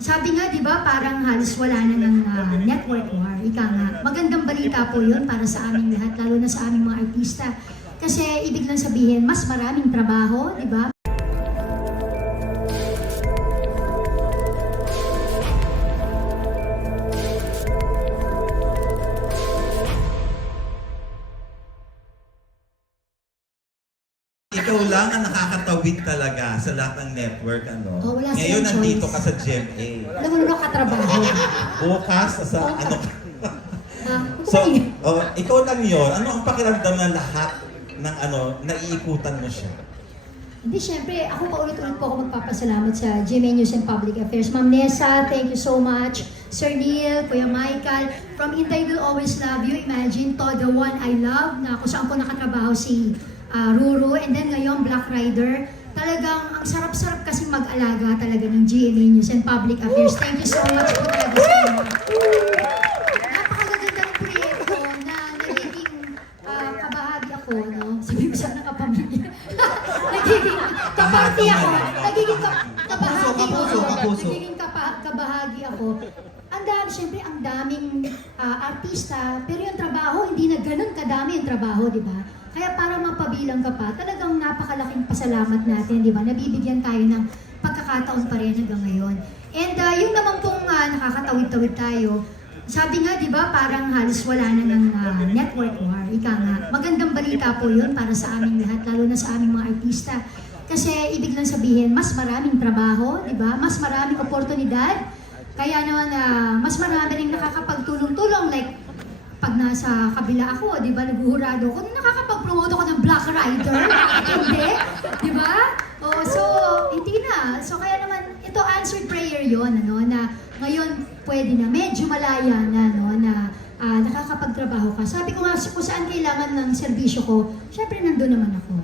Sabi nga, di ba, parang halos wala na ng ah, network war. Ika nga, magandang balita po yun para sa aming lahat, lalo na sa aming mga artista. Kasi ibig lang sabihin, mas maraming trabaho, di ba? Ikaw lang ang nakakatawid talaga sa lahat ng network, ano? Oh, wala Ngayon, silang nandito choice. ka sa GMA. Alam mo na katrabaho. Bukas, sa ano... Ha? so, oh, ikaw lang yon Ano ang pakiramdam ng lahat ng ano, naiikutan mo siya? Hindi, syempre, ako pa ulit-ulit po ako magpapasalamat sa GMA News and Public Affairs. Ma'am Nessa, thank you so much. Sir Neil, Kuya Michael, from Inday Will Always Love You, imagine, to the one I love, na kung saan po nakatrabaho si ah, Ruru, and then ngayon, Black Rider. Talagang, ang sarap-sarap kasi mag-alaga talaga ng GMA News and Public Affairs. Thank you so much po talaga sa inyo. Napakaganda ng proyekto na nagiging ah, kabahagi ako, no? Sabi ko sana kapamilya. nagiging kaparty ako. Nagiging ka- kabahagi ako. Nagiging kabahagi ako. Ang dami, syempre, ang daming ah, artista, pero yung trabaho, hindi na ganun kadami yung trabaho, di ba? Kaya para mapabilang ka pa, talagang napakalaking pasalamat natin, di ba? Nabibigyan tayo ng pagkakataon pa rin hanggang ngayon. And ah, yung naman pong ah, nakakatawid-tawid tayo, sabi nga, di ba, parang halos wala na ng ah, network war. Ika nga, magandang balita po yun para sa aming lahat, lalo na sa aming mga artista. Kasi ibig lang sabihin, mas maraming trabaho, di ba? Mas maraming oportunidad. Kaya naman, ah, mas marami rin nakakapagtulong-tulong. Like, pag nasa kabila ako, di ba, naguhurado ako, nakakapag-promote ako ng Black Rider. hindi, di ba? Oh, so, hindi na. So, kaya naman, ito answered prayer yon ano, na ngayon pwede na, medyo malaya na, no, na ah, nakakapagtrabaho ka. Sabi ko nga, kung saan kailangan ng serbisyo ko, syempre nandun naman ako.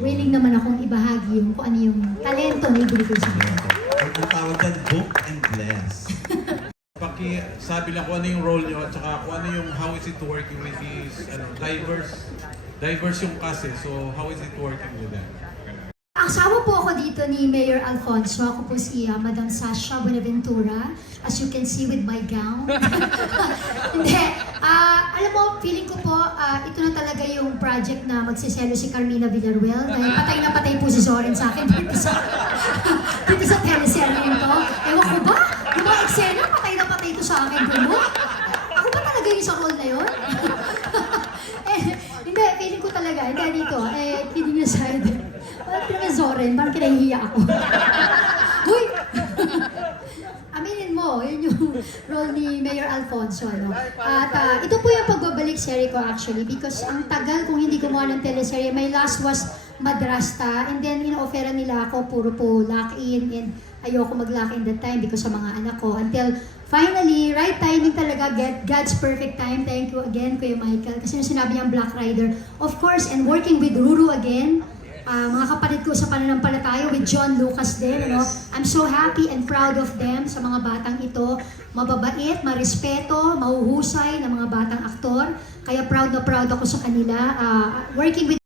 Willing naman akong ibahagi yung kung ano yung talento na ibigay sa akin. Ang tawag dyan, book and bless. Paki sabi lang kung ano yung role nyo at saka kung ano yung how is it working with these ano, diverse diverse yung kasi so how is it working with them? Asawa po ako dito ni Mayor Alfonso. Ako po si ah, Madam Sasha Buenaventura. As you can see with my gown. Hindi. Ah, alam mo, feeling ko po, ah, ito na talaga yung project na magsiselo si Carmina Villaruel. Dahil patay na patay po si Soren sa akin dito sa, dito sa teleserye ito. Ewan ko ba? Yung mga eksena, patay na patay ito sa akin. Ano? Ako ba talaga yung sa role na yun? eh, hindi, feeling ko talaga. Hindi, dito. Eh, kidding aside. Parang pinag-Soren, parang kinahihiya ako. Uy! Aminin mo, yun yung role ni Mayor Alfonso. Ano? At ah, ito po yung pagbabalik serye ko actually because ang tagal kung hindi gumawa ng teleserye. My last was Madrasta and then ino-offera nila ako puro po lock-in and ayoko mag-lock in that time because sa mga anak ko until finally, right timing talaga, get God's perfect time. Thank you again, Kuya Michael. Kasi nung sinabi niyang Black Rider, of course, and working with Ruru again, Ah, mga kapatid ko sa pananampalataya with John Lucas din, ano? I'm so happy and proud of them sa mga batang ito. Mababait, marespeto, mahuhusay na mga batang aktor. Kaya proud na proud ako sa kanila. Ah, working with